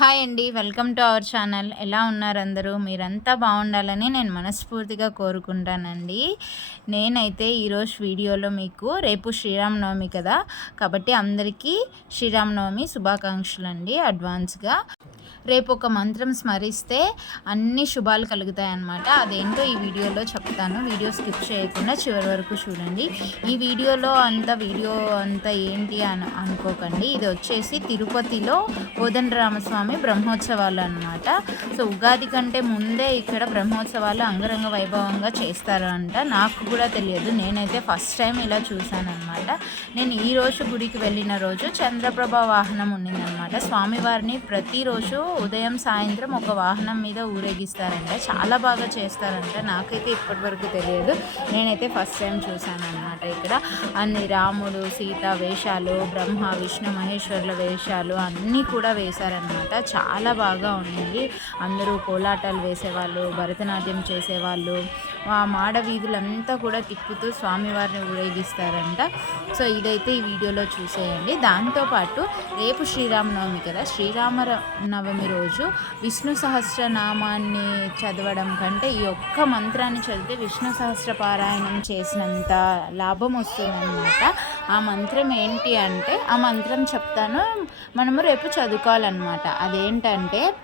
Hi అండి. Welcome to our channel. ఎలా ఉన్నారు అందరూ? మీరంతా బాగుండాలని నేను మనస్ఫూర్తిగా కోరుకుంటానండి. నేనైతే ఈరోజు వీడియోలో మీకు రేపు శ్రీరామనవమి కదా. కాబట్టి అందరికీ శ్రీరామనవమి శుభాకాంక్షలు అండి అడ్వాన్స్గా. రేపు ఒక మంత్రం స్మరిస్తే అన్ని శుభాలు కలుగుతాయి అన్నమాట అదేంటో ఈ వీడియోలో చెప్తాను. వీడియో స్కిప్ చేయకుండా చివరి వరకు చూడండి. ఈ వీడియోలో అంత వీడియో అంతా ఏంటి అని అనుకోకండి. ఇది వచ్చేసి తిరుపతిలో రామస్వామి బ్రహ్మోత్సవాలు అనమాట సో ఉగాది కంటే ముందే ఇక్కడ బ్రహ్మోత్సవాలు అంగరంగ వైభవంగా చేస్తారు అంట నాకు కూడా తెలియదు. నేనైతే ఫస్ట్ టైం ఇలా చూశాను అనమాట నేను ఈ రోజు గుడికి వెళ్ళిన రోజు చంద్రప్రభ వాహనం ఉన్నిందనమాట స్వామివారిని ప్రతిరోజు ఉదయం సాయంత్రం ఒక వాహనం మీద ఊరేగిస్తారంట. చాలా బాగా చేస్తారంట. నాకైతే ఇప్పటివరకు తెలియదు. నేనైతే ఫస్ట్ టైం చూశాను అనమాట ఇక్కడ. అన్ని రాముడు సీత వేషాలు బ్రహ్మ విష్ణు మహేశ్వరుల వేషాలు అన్నీ కూడా వేశారనమాట చాలా బాగా ఉండింది అందరూ కోలాటాలు వేసేవాళ్ళు భరతనాట్యం చేసేవాళ్ళు ఆ మాడ వీధులంతా కూడా తిప్పుతూ స్వామివారిని ఊరేగిస్తారంట. సో ఇదైతే ఈ వీడియోలో చూసేయండి. దాంతోపాటు రేపు శ్రీరామనవమి కదా శ్రీరామ నవమి రోజు విష్ణు సహస్రనామాన్ని చదవడం కంటే ఈ ఒక్క మంత్రాన్ని చదివితే విష్ణు సహస్ర పారాయణం చేసినంత లాభం వస్తుందన్నమాట. ఆ మంత్రం ఏంటి అంటే ఆ మంత్రం చెప్తాను. మనము రేపు చదువుకోవాలన్నమాట. అదేంటంటే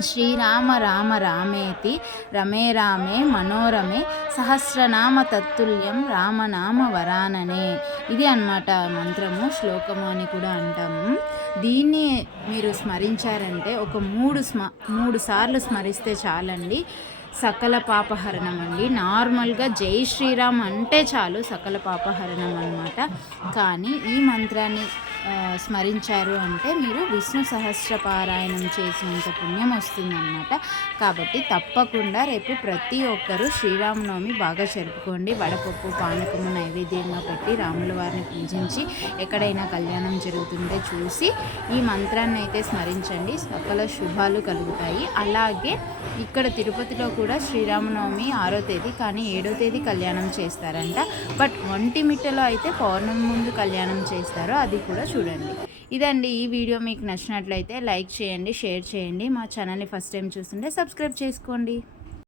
శ్రీరామ రామ రామేతి రమే రామే మనోరమే సహస్రనామ తత్తుల్యం రామనామ వరాననే. ఇది అనమాట మంత్రము శ్లోకము అని కూడా అంటాము దీన్ని మీరు స్మరించారంటే ఒక మూడు స్మ మూడు సార్లు స్మరిస్తే చాలండి. సకల పాపహరణం అండి నార్మల్గా జై శ్రీరామ్ అంటే చాలు సకల పాపహరణం అనమాట కానీ ఈ మంత్రాన్ని స్మరించారు అంటే మీరు విష్ణు సహస్ర పారాయణం చేసినంత పుణ్యం వస్తుందన్నమాట. కాబట్టి తప్పకుండా రేపు ప్రతి ఒక్కరూ శ్రీరామనవమి బాగా జరుపుకోండి. వడపప్పు పానకము నైవేద్యంగా పెట్టి రాముల వారిని పూజించి ఎక్కడైనా కళ్యాణం జరుగుతుంటే చూసి ఈ మంత్రాన్ని అయితే స్మరించండి. సకల శుభాలు కలుగుతాయి. అలాగే ఇక్కడ తిరుపతిలో కూడా శ్రీరామనవమి ఆరో తేదీ కానీ ఏడో తేదీ కళ్యాణం చేస్తారంట. బట్ ఒంటిమిట్టలో అయితే పౌర్ణమి ముందు కళ్యాణం చేస్తారు అది కూడా చూడండి. ఇదండి ఈ వీడియో మీకు నచ్చినట్లయితే లైక్ చేయండి షేర్ చేయండి. మా ఛానల్ని ఫస్ట్ టైం చూస్తుంటే సబ్స్క్రైబ్ చేసుకోండి.